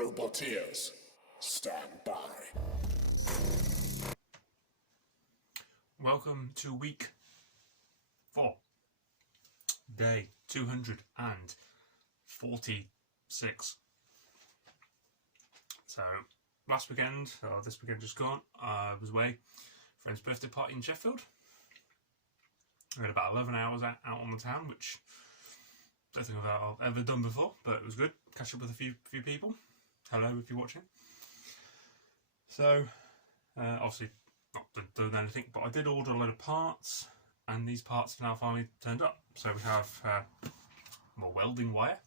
Roboteers, stand by. Welcome to week 4, day 246. So, last weekend, or this weekend just gone, I was away, friend's birthday party in Sheffield. We had about 11 hours out on the town, which I don't think I've ever done before, but it was good. Catch up with a few people. Hello if you're watching. So, obviously not done anything, but I did order a load of parts, and these parts have now finally turned up. So we have more welding wire,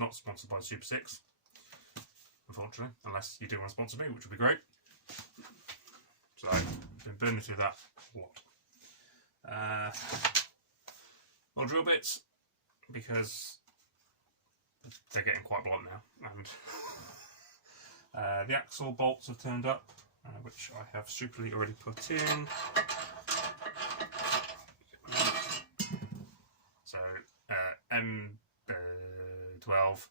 not sponsored by Super 6, unfortunately, unless you do want to sponsor me, which would be great. So I've been burning through that a lot. More drill bits, because they're getting quite blunt now, and the axle bolts have turned up, which I have superly already put in. So M12,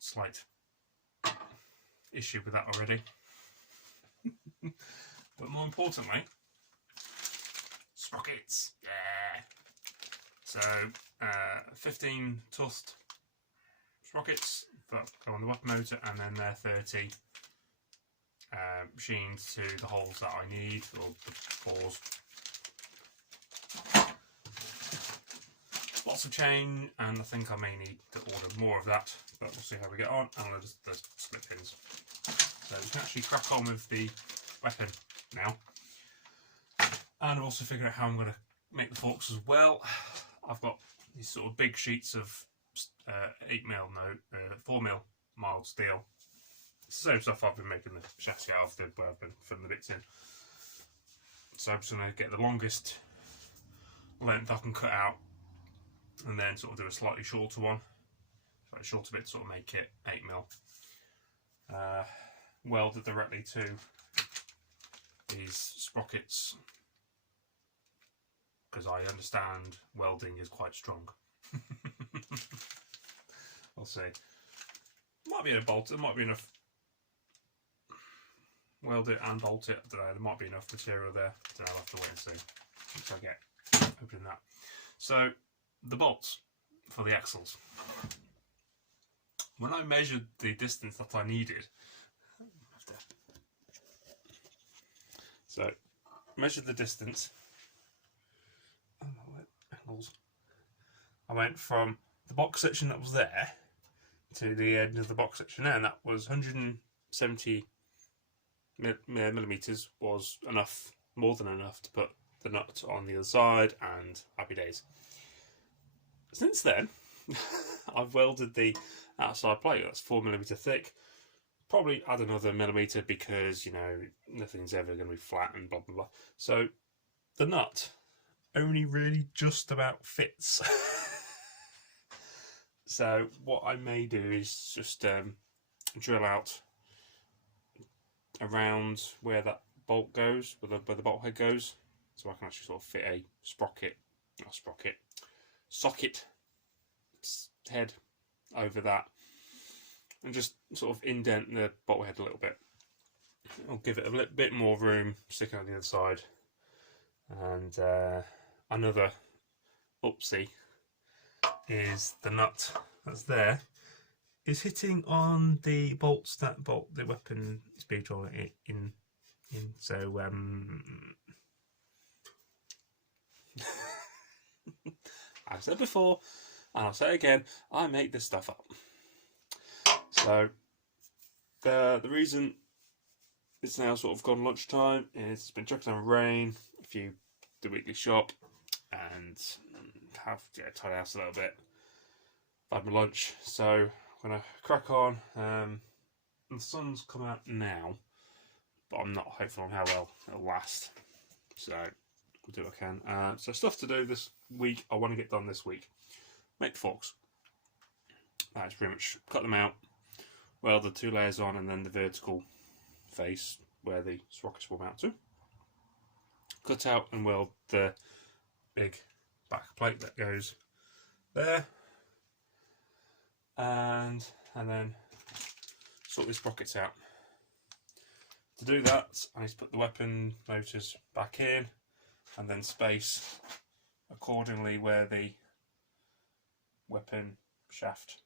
slight issue with that already. But more importantly, sprockets, yeah. So 15 toothed sprockets that go on the weapon motor, and then they're 30 machined to the holes that I need, or the bores. Lots of chain, and I think I may need to order more of that, but we'll see how we get on. And there's the split pins. So we can actually crack on with the weapon now. And I'm also figuring out how I'm going to make the forks as well. I've got these sort of big sheets of 4mm mild steel. It's the same stuff I've been making the chassis out of, where I've been filling the bits in. So I'm just going to get the longest length I can cut out, and then sort of do a slightly shorter one, slightly shorter bit to sort of make it 8mm. Weld it directly to these sprockets, because I understand welding is quite strong. We'll see. Might be a bolt, there might be enough. Weld it and bolt it, I don't know, there might be enough material there. I don't know, I'll have to wait and see once I get opening that. So, the bolts for the axles. When I measured the distance that I needed, so measured the distance. I went from the box section that was there to the end of the box section there, and that was 170 millimeters, was enough, more than enough, to put the nut on the other side, and happy days. Since then, I've welded the outside plate. That's 4mm thick. Probably add another millimeter, because, you know, nothing's ever going to be flat and blah blah blah. So the nut only really just about fits. So what I may do is just drill out around where that bolt goes, where the bolt head goes, so I can actually sort of fit a socket head over that, and just sort of indent the bolt head a little bit. I'll give it a little bit more room sticking on the other side. And another upsie is the nut that's there is hitting on the bolts that bolt the weapon speed controller in. So I said before, and I'll say it again, I make this stuff up. So the reason it's now sort of gone lunchtime is it's been chucking down rain, a few the weekly shop, and have tidy house a little bit. I've had my lunch, so I'm gonna crack on. The sun's come out now, but I'm not hopeful on how well it'll last. So we'll do what I can. So stuff to do this week. I want to get done this week. Make the forks. That's pretty much cut them out, weld the 2 layers on, and then the vertical face where the sprockets will mount to. Cut out and weld the big back plate that goes there, and then sort these sprockets out. To do that, I need to put the weapon motors back in and then space accordingly where the weapon shaft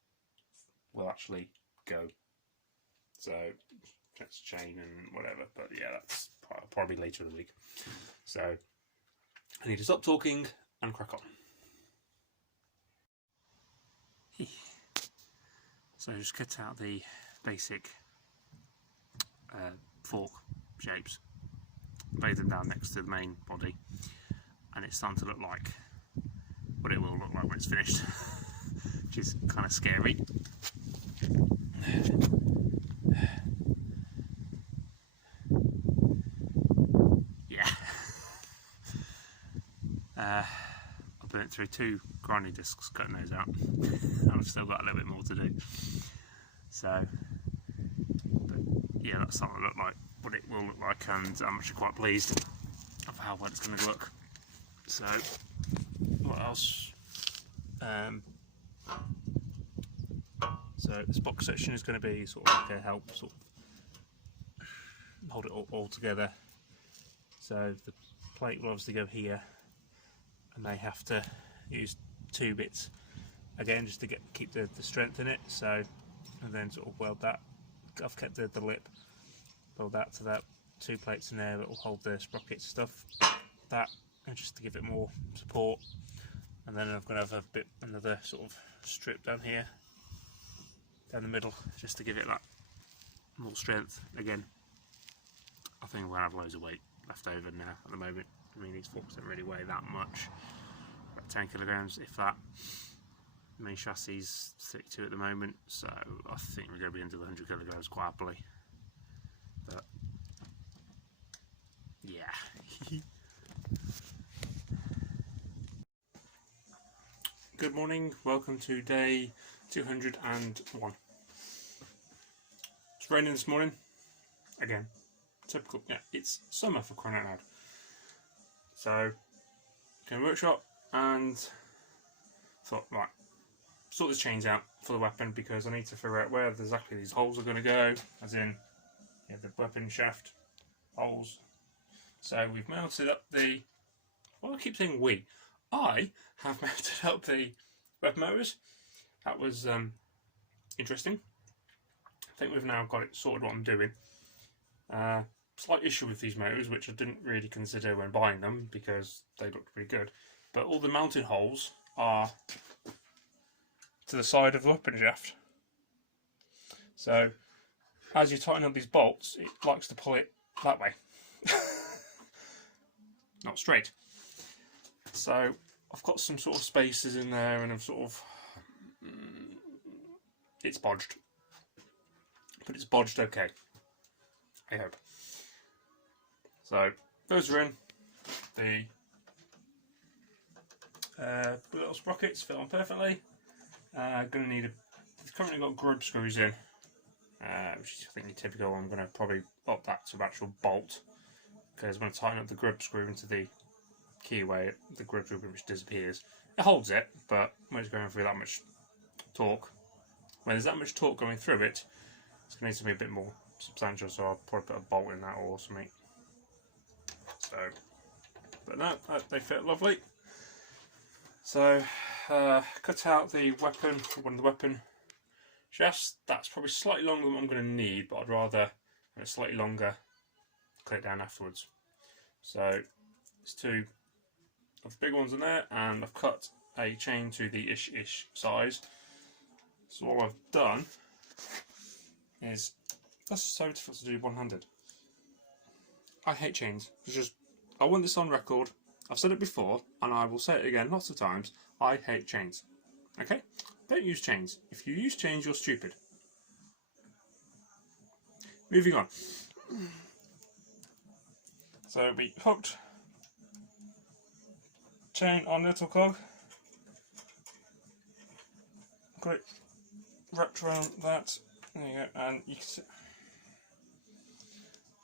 will actually go. So that's chain and whatever, but yeah, that's probably later in the week. So I need to stop talking and crack on. So just cut out the basic fork shapes, lay them down next to the main body, and it's starting to look like what it will look like when it's finished, which is kind of scary. Yeah. I burnt through 2 grinding discs cutting those out, and I've still got a little bit more to do. So, but yeah, that's starting to look like what it will look like, and I'm actually quite pleased of how well it's going to look. So, what else? So this box section is going to be sort of like a help sort of hold it all together. So the plate will obviously go here, and they have to use 2 bits again just to keep the strength in it. So, and then sort of weld that. I've kept the lip, weld that to that, 2 plates in there that will hold the sprockets stuff. That, and just to give it more support. And then I'm going to have another sort of strip down here, down the middle, just to give it that more strength. Again, I think we'll have loads of weight left over now at the moment. I mean, these forks don't really weigh that much, about 10 kilograms, if that. The main chassis is 32 at the moment, so I think we're going to be under the 100 kilograms quite happily. But yeah. Good morning, welcome to day 201. It's raining this morning, again, typical. Yeah, it's summer for crying out loud. So, came to the workshop and thought, right, sort the chains out for the weapon, because I need to figure out where exactly these holes are going to go, as in the weapon shaft holes. So we've mounted up the, well, I keep saying we, I have mounted up the weapon motors. That was interesting. I think we've now got it sorted what I'm doing. Slight issue with these motors, which I didn't really consider when buying them because they looked pretty good, but all the mounted holes are to the side of the weapon shaft. So as you tighten up these bolts, it likes to pull it that way, not straight. So I've got some sort of spacers in there, and I'm sort of, it's bodged, but it's bodged okay, I hope. So those are in. The little sprockets fit on perfectly. Gonna need I've currently got grub screws in, which is I think your typical. I'm gonna probably up that to an actual bolt, because I'm gonna tighten up the grub screw into the keyway. The grub screw which disappears. It holds it, but when it's going through that much torque, when there's that much torque going through it, it's gonna need to be a bit more substantial. So I'll probably put a bolt in that or something. So, but no, they fit lovely. So, cut out the weapon, one of the weapon shafts. That's probably slightly longer than I'm going to need, but I'd rather have it slightly longer, cut it down afterwards. So, there's 2 of the big ones in there, and I've cut a chain to the ish size. So all I've done is, that's so difficult to do one-handed. I hate chains. It's just, I want this on record. I've said it before, and I will say it again lots of times. I hate chains. Okay? Don't use chains. If you use chains, you're stupid. Moving on. So it'll be hooked, chain on little cog. Got it wrapped around that. There you go, and you can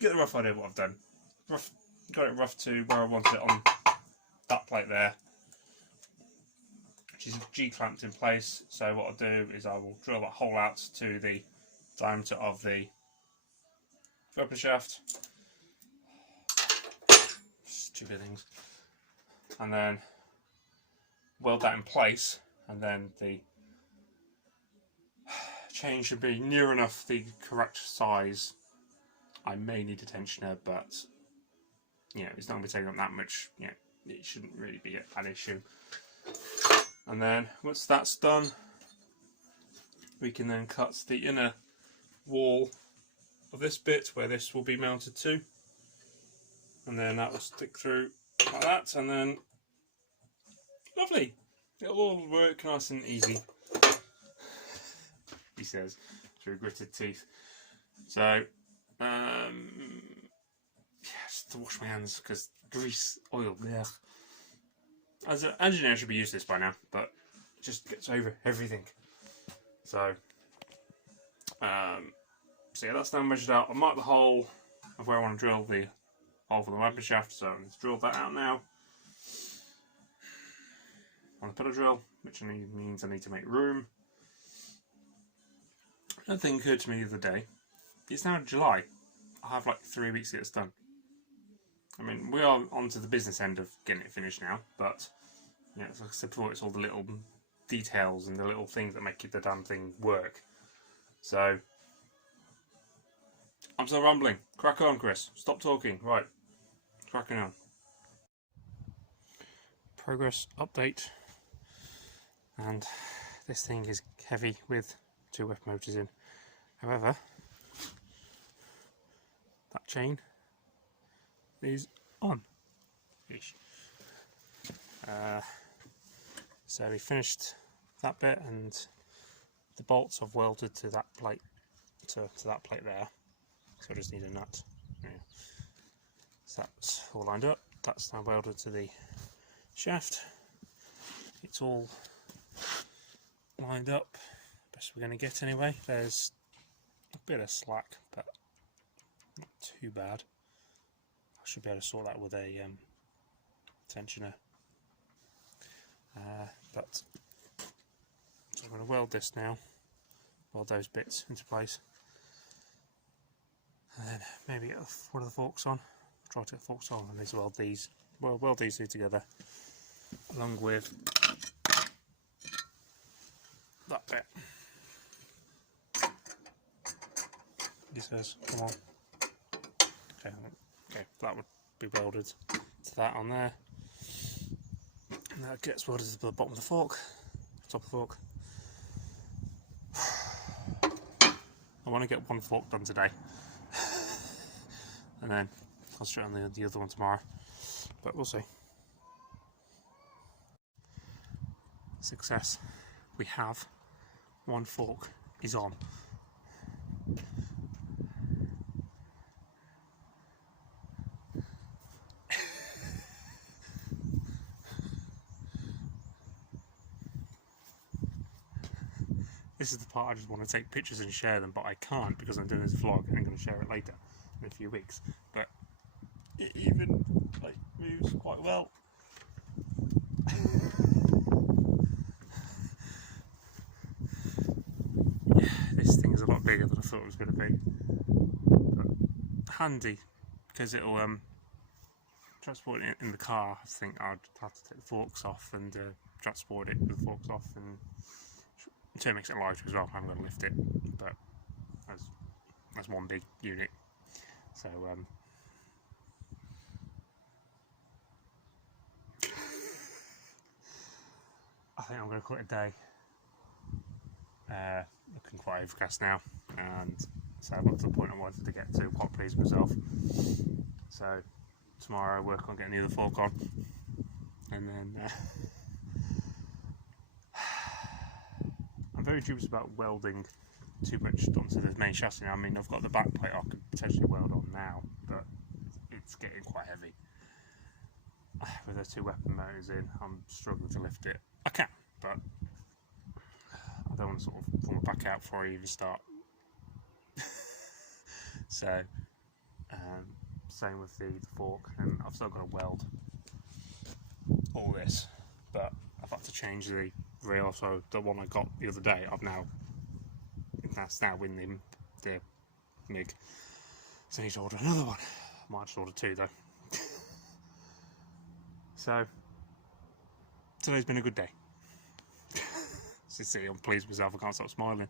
get the rough idea of what I've done. Got it rough to where I want it on that plate there, which is G-clamped in place. So what I'll do is I will drill that hole out to the diameter of the weapon shaft. Stupid things. And then weld that in place, and then the chain should be near enough the correct size. I may need a tensioner, but you know, it's not going to be taking up that much. You know, it shouldn't really be an issue. And then once that's done, we can then cut the inner wall of this bit where this will be mounted to, and then that will stick through like that, and then lovely, it'll all work nice and easy, he says through gritted teeth. So just to wash my hands because grease, oil, yeah. As an engineer I should be used to this by now, but it just gets over everything. So so yeah, that's now measured out. I marked the hole of where I want to drill the hole for the weapon shaft, so let's drill that out now. On the pillar drill, which means I need to make room. Another thing occurred to me the other day. It's now July. I have like 3 weeks to get this done. I mean, we are onto the business end of getting it finished now, but yeah, like I said before, it's all the little details and the little things that make the damn thing work. So I'm still rambling. Crack on, Chris. Stop talking. Right, cracking on. Progress update. And this thing is heavy with 2 weapon motors in. However, that chain is on. Ish. So we finished that bit, and the bolts I've welded to that plate, to that plate there. So I just need a nut. Yeah. So that's all lined up. That's now welded to the shaft. It's all lined up, best we're going to get anyway. There's a bit of slack, but not too bad. I should be able to sort that with a tensioner. But so I'm going to weld this now, weld those bits into place, and then maybe get one of the forks on. Try to get forks on, and these weld these. Well, weld these two together, along with that bit. He says, "Come on." Okay, that would be welded to that on there. And that gets welded to the bottom of the fork, top of the fork. I want to get one fork done today, and then concentrate on the other one tomorrow. But we'll see. Success. We have one fork is on. This is the part I just want to take pictures and share them, but I can't because I'm doing this vlog and I'm going to share it later in a few weeks. But it even like moves quite well. Yeah, this thing is a lot bigger than I thought it was going to be. But handy because it'll transport it in the car. I think I'd have to take the forks off and transport it with the forks off, and so it makes it lighter as well. I'm going to lift it, but as one big unit. So I think I'm going to call it a day. Looking quite overcast now, and so I've got to the point I wanted to get to. Quite pleased with myself. So tomorrow I work on getting the other fork on, and then I'm very dubious about welding too much onto the main chassis. I mean, I've got the back plate I could potentially weld on now, but it's getting quite heavy. With those 2 weapon motors in, I'm struggling to lift it. I can, but I don't want to sort of pull my back out before I even start. So, same with the fork, and I've still got to weld all this, but I've had to change the reel. So the one I got the other day, that's now in dear Mig. So I need to order another one. Might just order 2 though. So today's been a good day. See, I'm pleased with myself. I can't stop smiling.